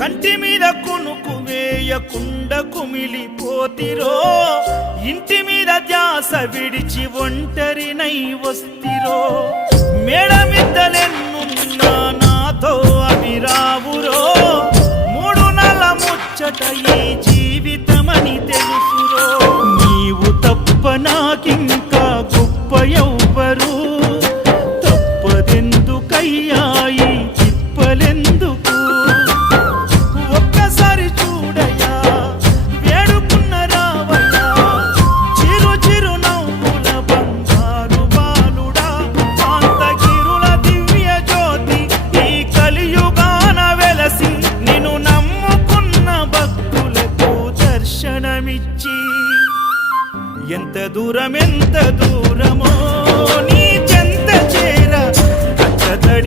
కంటి మీద కునుకు వేయకుండా కుమిలిపోతిరో, ఇంటి మీద ధ్యాస విడిచి ఒంటరినై వస్తిరో. మేడమిద్దలెన్నున్నా నాతో అవి రావురో, మూడు నెల ముచ్చట ఈ జీవితమని తెలుసురో. నీవు తప్ప నాకింకా గొప్ప ఎవ్వరు, తప్పదెందుకయ్యాయి తిప్పలెందుకు. ఒక్కసారి చూడయా వేడుకున్న రావయ్యా, చిరు చిరు నవ్వుల బంగారు బాలుడా. కాంతగిరుల దివ్య జ్యోతి ఈ కలియుగాన వెలసి, నిన్ను నమ్ముకున్న భక్తులకు దర్శనమిచ్చి ఎంత దూరమో